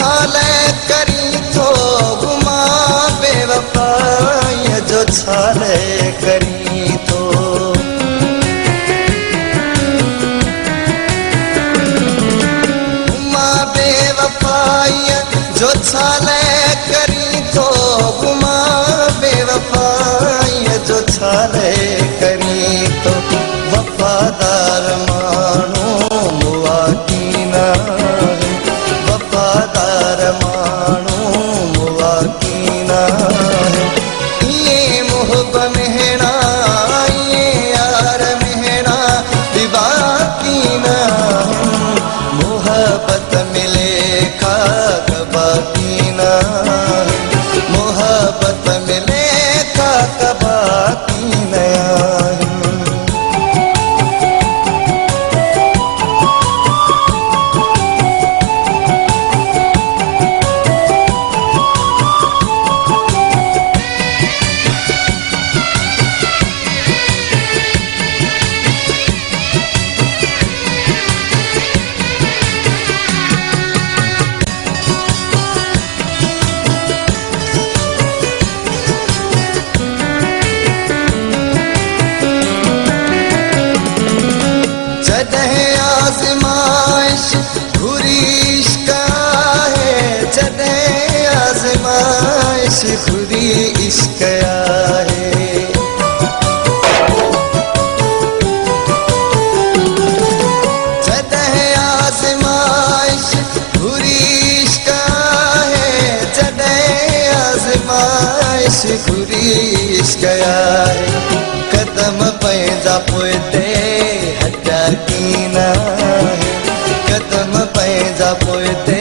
छाले करी तो गुमा बेवफाई जो छाले करी तो गुमा बेवफाई जो छाले करी तो गुमा बेवफाई जो छाले करी तो वफादार मानो मुआ की ना वफादार मानो मुआ की ना ये मोहब मेहना ये यार मेहना विवा की ना मोहब्बत मिले खा कबा की ना मोहब्बत मिले खा कबा की नया आजमाइश खुरी इश्क है जदे आजमाइश खुरी इश्क है जदे आजमाइश खुरी इश्क है जदे आजमाइश खुरी इश्क है कदम पैदा पोते हटा की ना कदम पैदा पोते